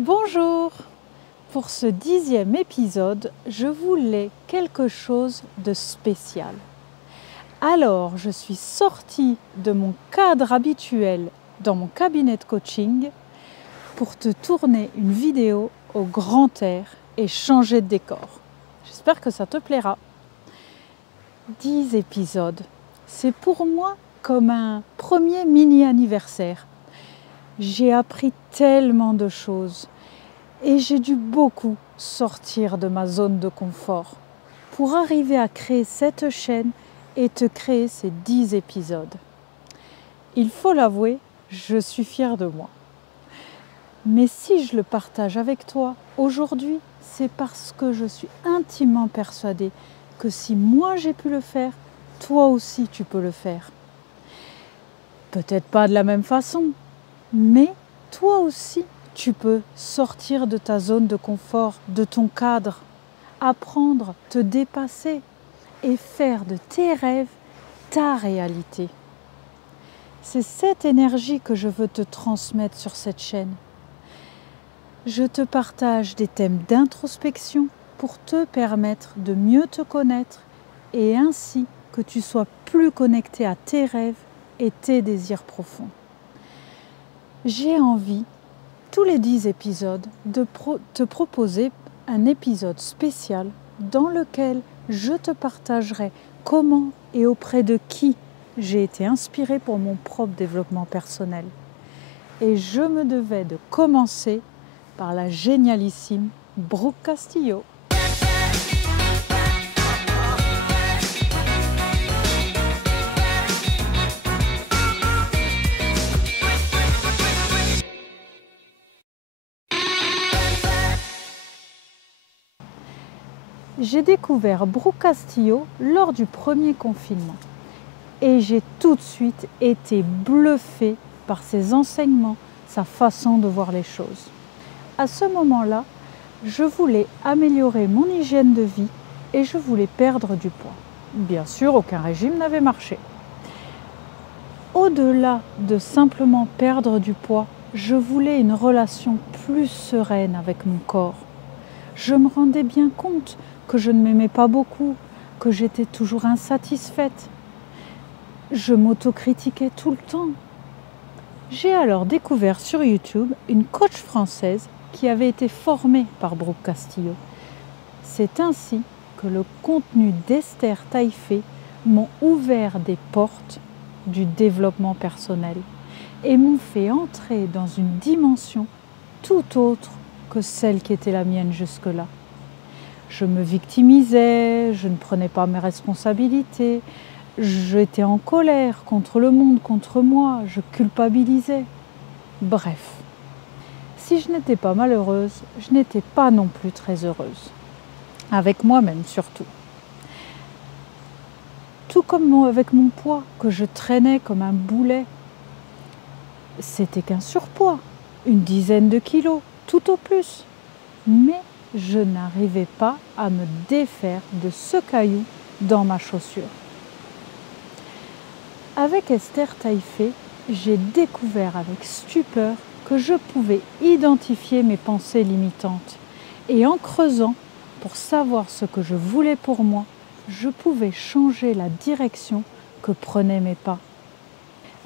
Bonjour! Pour ce 10e épisode, je voulais quelque chose de spécial. Alors, je suis sortie de mon cadre habituel dans mon cabinet de coaching pour te tourner une vidéo au grand air et changer de décor. J'espère que ça te plaira. 10 épisodes, c'est pour moi comme un premier mini-anniversaire. J'ai appris tellement de choses. Et j'ai dû beaucoup sortir de ma zone de confort pour arriver à créer cette chaîne et te créer ces 10 épisodes. Il faut l'avouer, je suis fière de moi. Mais si je le partage avec toi aujourd'hui, c'est parce que je suis intimement persuadée que si moi j'ai pu le faire, toi aussi tu peux le faire. Peut-être pas de la même façon, mais toi aussi tu peux sortir de ta zone de confort, de ton cadre, apprendre, te dépasser et faire de tes rêves ta réalité. C'est cette énergie que je veux te transmettre sur cette chaîne. Je te partage des thèmes d'introspection pour te permettre de mieux te connaître et ainsi que tu sois plus connecté à tes rêves et tes désirs profonds. J'ai envie tous les 10 épisodes de te proposer un épisode spécial dans lequel je te partagerai comment et auprès de qui j'ai été inspirée pour mon propre développement personnel. Et je me devais de commencer par la génialissime Brooke Castillo. J'ai découvert Brooke Castillo lors du premier confinement et j'ai tout de suite été bluffée par ses enseignements, sa façon de voir les choses. À ce moment-là, je voulais améliorer mon hygiène de vie et je voulais perdre du poids. Bien sûr, aucun régime n'avait marché. Au-delà de simplement perdre du poids, je voulais une relation plus sereine avec mon corps. Je me rendais bien compte que je ne m'aimais pas beaucoup, que j'étais toujours insatisfaite. Je m'autocritiquais tout le temps. J'ai alors découvert sur YouTube une coach française qui avait été formée par Brooke Castillo. C'est ainsi que le contenu d'Esther Taïfé m'ont ouvert des portes du développement personnel et m'ont fait entrer dans une dimension tout autre que celle qui était la mienne jusque-là. Je me victimisais, je ne prenais pas mes responsabilités, j'étais en colère contre le monde, contre moi, je culpabilisais. Bref, si je n'étais pas malheureuse, je n'étais pas non plus très heureuse. Avec moi-même surtout. Tout comme avec mon poids, que je traînais comme un boulet. C'était qu'un surpoids, une dizaine de kilos, tout au plus. Mais je n'arrivais pas à me défaire de ce caillou dans ma chaussure. Avec Esther Taïfé, j'ai découvert avec stupeur que je pouvais identifier mes pensées limitantes. Et en creusant, pour savoir ce que je voulais pour moi, je pouvais changer la direction que prenaient mes pas.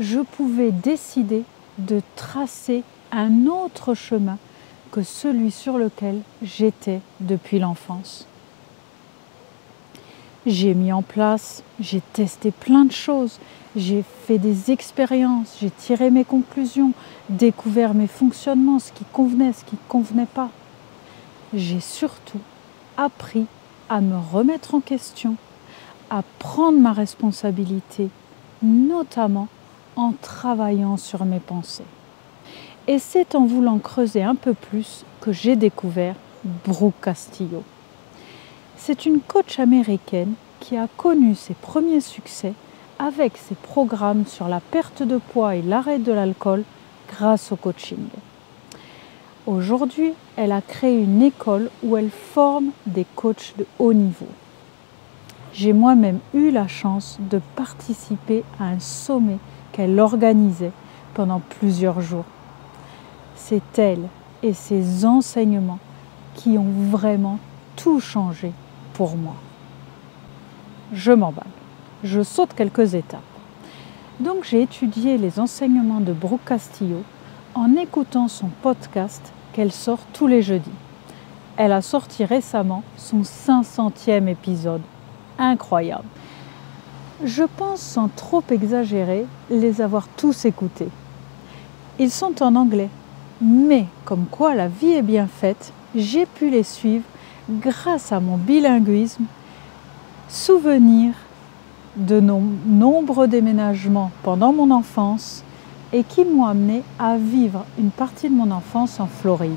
Je pouvais décider de tracer un autre chemin que celui sur lequel j'étais depuis l'enfance. J'ai mis en place, j'ai testé plein de choses, j'ai fait des expériences, j'ai tiré mes conclusions, découvert mes fonctionnements, ce qui convenait, ce qui ne convenait pas. J'ai surtout appris à me remettre en question, à prendre ma responsabilité, notamment en travaillant sur mes pensées. Et c'est en voulant creuser un peu plus que j'ai découvert Brooke Castillo. C'est une coach américaine qui a connu ses premiers succès avec ses programmes sur la perte de poids et l'arrêt de l'alcool grâce au coaching. Aujourd'hui, elle a créé une école où elle forme des coachs de haut niveau. J'ai moi-même eu la chance de participer à un sommet qu'elle organisait pendant plusieurs jours. C'est elle et ces enseignements qui ont vraiment tout changé pour moi. Je m'emballe, je saute quelques étapes. Donc j'ai étudié les enseignements de Brooke Castillo en écoutant son podcast qu'elle sort tous les jeudis. Elle a sorti récemment son 500e épisode. Incroyable. Je pense, sans trop exagérer, les avoir tous écoutés. Ils sont en anglais, mais comme quoi la vie est bien faite, j'ai pu les suivre grâce à mon bilinguisme, souvenir de nombreux déménagements pendant mon enfance et qui m'ont amené à vivre une partie de mon enfance en Floride.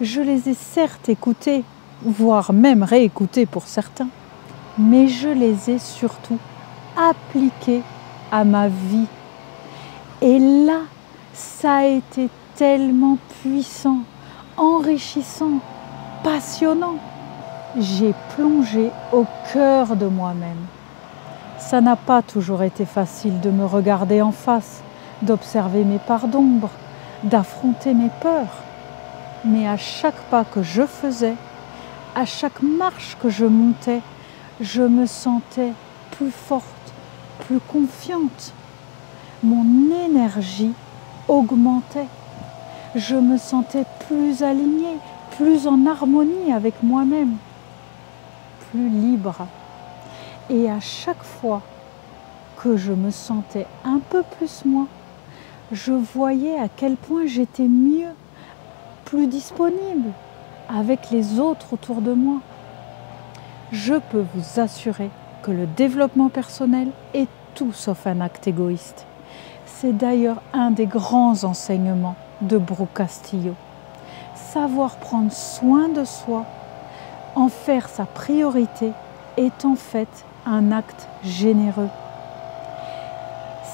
Je les ai certes écoutés, voire même réécoutés pour certains, mais je les ai surtout appliqués à ma vie. Et là, ça a été tellement puissant, enrichissant, passionnant. J'ai plongé au cœur de moi-même. Ça n'a pas toujours été facile de me regarder en face, d'observer mes parts d'ombre, d'affronter mes peurs. Mais à chaque pas que je faisais, à chaque marche que je montais, je me sentais plus forte, plus confiante. Mon énergie augmentait. Je me sentais plus alignée, plus en harmonie avec moi-même, plus libre. Et à chaque fois que je me sentais un peu plus moi, je voyais à quel point j'étais mieux, plus disponible avec les autres autour de moi. Je peux vous assurer que le développement personnel est tout sauf un acte égoïste. C'est d'ailleurs un des grands enseignements de Brooke Castillo. Savoir prendre soin de soi, en faire sa priorité, est en fait un acte généreux.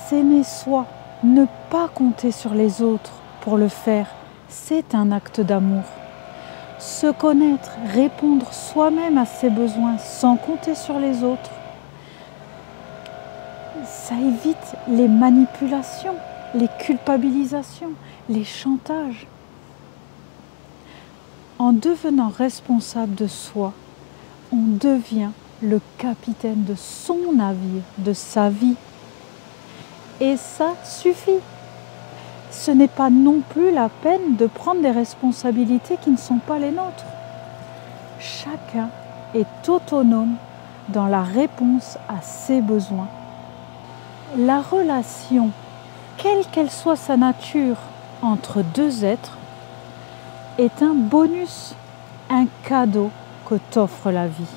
S'aimer soi, ne pas compter sur les autres pour le faire, c'est un acte d'amour. Se connaître, répondre soi-même à ses besoins sans compter sur les autres, ça évite les manipulations, les culpabilisations, les chantages. En devenant responsable de soi, on devient le capitaine de son navire, de sa vie. Et ça suffit. Ce n'est pas non plus la peine de prendre des responsabilités qui ne sont pas les nôtres. Chacun est autonome dans la réponse à ses besoins. La relation, quelle qu'elle soit sa nature, entre deux êtres, est un bonus, un cadeau que t'offre la vie.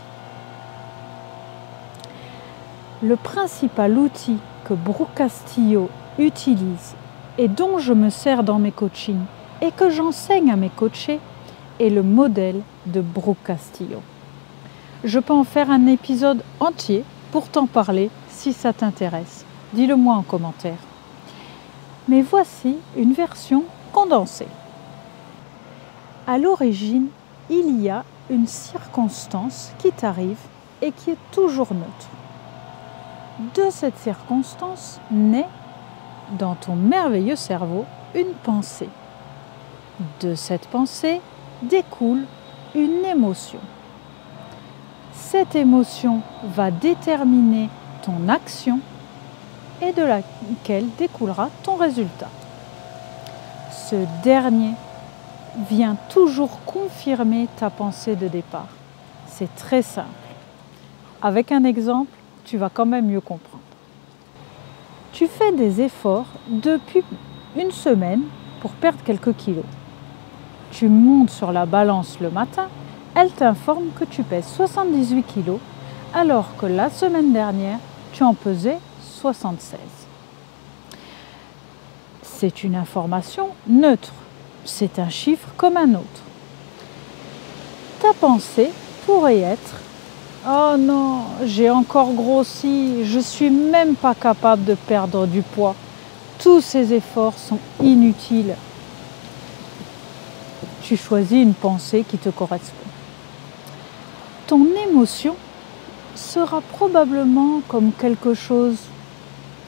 Le principal outil que Brooke Castillo utilise et dont je me sers dans mes coachings et que j'enseigne à mes coachés est le modèle de Brooke Castillo. Je peux en faire un épisode entier pour t'en parler si ça t'intéresse. Dis-le moi en commentaire. Mais voici une version condensée. À l'origine, il y a une circonstance qui t'arrive et qui est toujours neutre. De cette circonstance naît, dans ton merveilleux cerveau, une pensée. De cette pensée découle une émotion. Cette émotion va déterminer ton action et de laquelle découlera ton résultat. Ce dernier vient toujours confirmer ta pensée de départ. C'est très simple. Avec un exemple, tu vas quand même mieux comprendre. Tu fais des efforts depuis une semaine pour perdre quelques kilos. Tu montes sur la balance le matin, elle t'informe que tu pèses 78 kilos, alors que la semaine dernière, tu en pesais 76. C'est une information neutre, c'est un chiffre comme un autre. Ta pensée pourrait être « Oh non, j'ai encore grossi, je ne suis même pas capable de perdre du poids. Tous ces efforts sont inutiles. » Tu choisis une pensée qui te correspond. Ton émotion sera probablement comme quelque chose,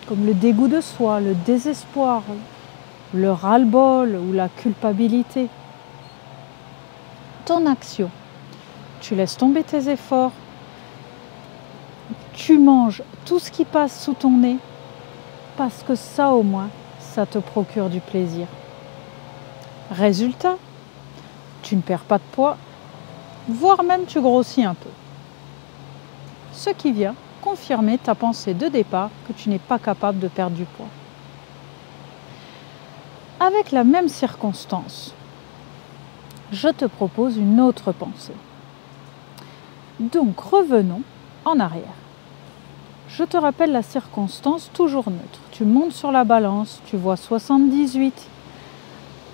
comme le dégoût de soi, le désespoir, le ras-le-bol ou la culpabilité. ton action. Tu laisses tomber tes efforts, tu manges tout ce qui passe sous ton nez, parce que ça au moins, ça te procure du plaisir. Résultat, tu ne perds pas de poids, voire même tu grossis un peu. Ce qui vient confirmer ta pensée de départ que tu n'es pas capable de perdre du poids. Avec la même circonstance, je te propose une autre pensée. Donc revenons en arrière. Je te rappelle la circonstance toujours neutre. Tu montes sur la balance, tu vois 78,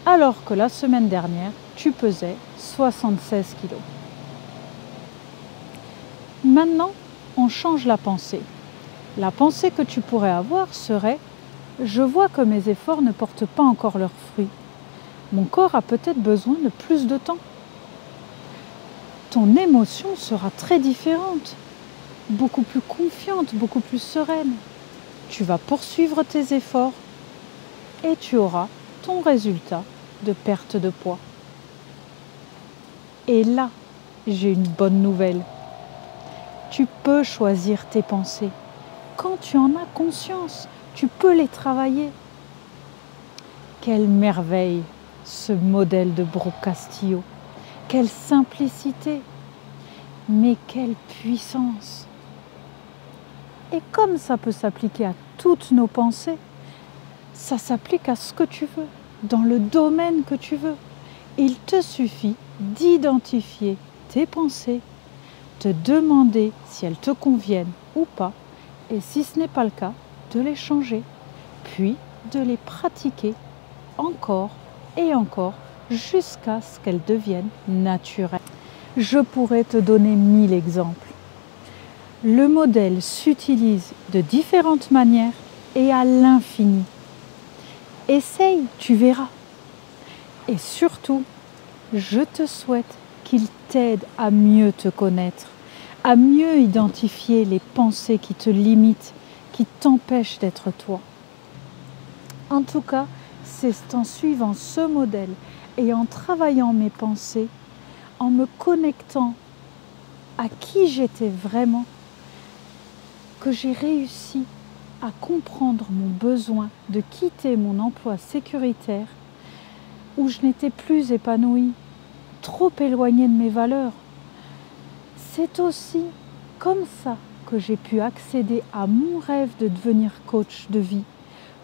alors que la semaine dernière, tu pesais 76 kg. Maintenant, on change la pensée. La pensée que tu pourrais avoir serait « Je vois que mes efforts ne portent pas encore leurs fruits. Mon corps a peut-être besoin de plus de temps. » Ton émotion sera très différente, beaucoup plus confiante, beaucoup plus sereine. Tu vas poursuivre tes efforts et tu auras ton résultat de perte de poids. Et là, j'ai une bonne nouvelle. Tu peux choisir tes pensées. Quand tu en as conscience, tu peux les travailler. Quelle merveille, ce modèle de Brooke Castillo. Quelle simplicité, mais quelle puissance. Et comme ça peut s'appliquer à toutes nos pensées, ça s'applique à ce que tu veux, dans le domaine que tu veux. Il te suffit d'identifier tes pensées, te demander si elles te conviennent ou pas, et si ce n'est pas le cas, de les changer, puis de les pratiquer encore et encore jusqu'à ce qu'elles deviennent naturelles. Je pourrais te donner 1000 exemples. Le modèle s'utilise de différentes manières et à l'infini. Essaye, tu verras. Et surtout, je te souhaite qu'il t'aide à mieux te connaître, à mieux identifier les pensées qui te limitent, qui t'empêchent d'être toi. En tout cas, c'est en suivant ce modèle et en travaillant mes pensées, en me connectant à qui j'étais vraiment, que j'ai réussi à comprendre mon besoin de quitter mon emploi sécuritaire où je n'étais plus épanouie, trop éloignée de mes valeurs. C'est aussi comme ça que j'ai pu accéder à mon rêve de devenir coach de vie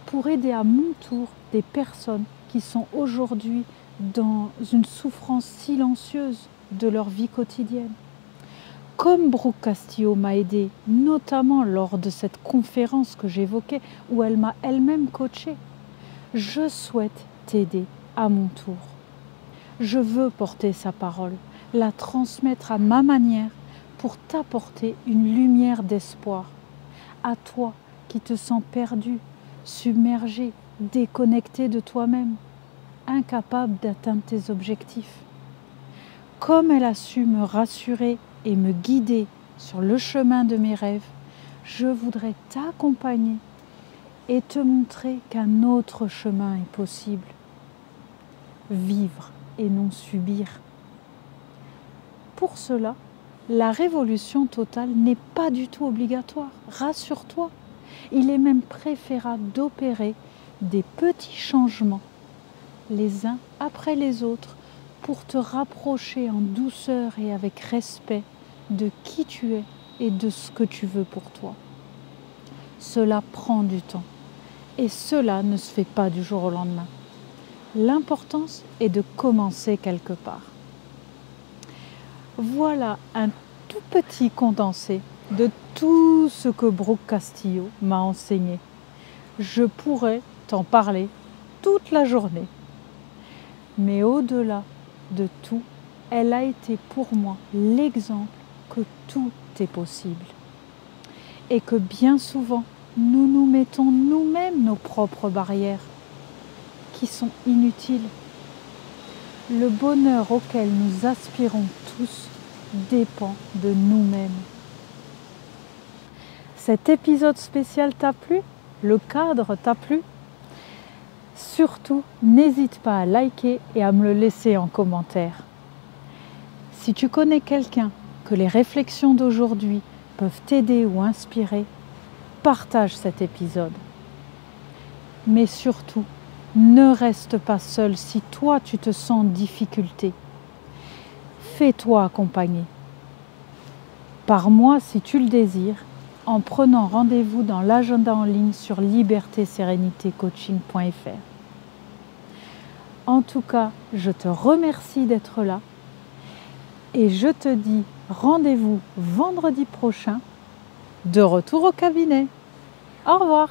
pour aider à mon tour des personnes qui sont aujourd'hui dans une souffrance silencieuse de leur vie quotidienne. Comme Brooke Castillo m'a aidée, notamment lors de cette conférence que j'évoquais, où elle m'a elle-même coachée, je souhaite t'aider à mon tour. Je veux porter sa parole, la transmettre à ma manière pour t'apporter une lumière d'espoir. À toi qui te sens perdu, submergé, déconnecté de toi-même, incapable d'atteindre tes objectifs. Comme elle a su me rassurer et me guider sur le chemin de mes rêves, je voudrais t'accompagner et te montrer qu'un autre chemin est possible. Vivre et non subir. Pour cela, la révolution totale n'est pas du tout obligatoire. Rassure-toi, il est même préférable d'opérer des petits changements, les uns après les autres, pour te rapprocher en douceur et avec respect de qui tu es et de ce que tu veux pour toi. Cela prend du temps et cela ne se fait pas du jour au lendemain. L'importance est de commencer quelque part. Voilà un tout petit condensé de tout ce que Brooke Castillo m'a enseigné. Je pourrais t'en parler toute la journée. Mais au-delà de tout, elle a été pour moi l'exemple que tout est possible. Et que bien souvent, nous nous mettons nous-mêmes nos propres barrières qui sont inutiles. Le bonheur auquel nous aspirons tous dépend de nous-mêmes. Cet épisode spécial t'a plu? Le cadre t'a plu? Surtout, n'hésite pas à liker et à me le laisser en commentaire. Si tu connais quelqu'un que les réflexions d'aujourd'hui peuvent t'aider ou inspirer, partage cet épisode. Mais surtout, ne reste pas seul si toi tu te sens en difficulté. Fais-toi accompagner. Par moi si tu le désires, en prenant rendez-vous dans l'agenda en ligne sur liberté-sérénité-coaching.fr. En tout cas, je te remercie d'être là et je te dis rendez-vous vendredi prochain, de retour au cabinet. Au revoir.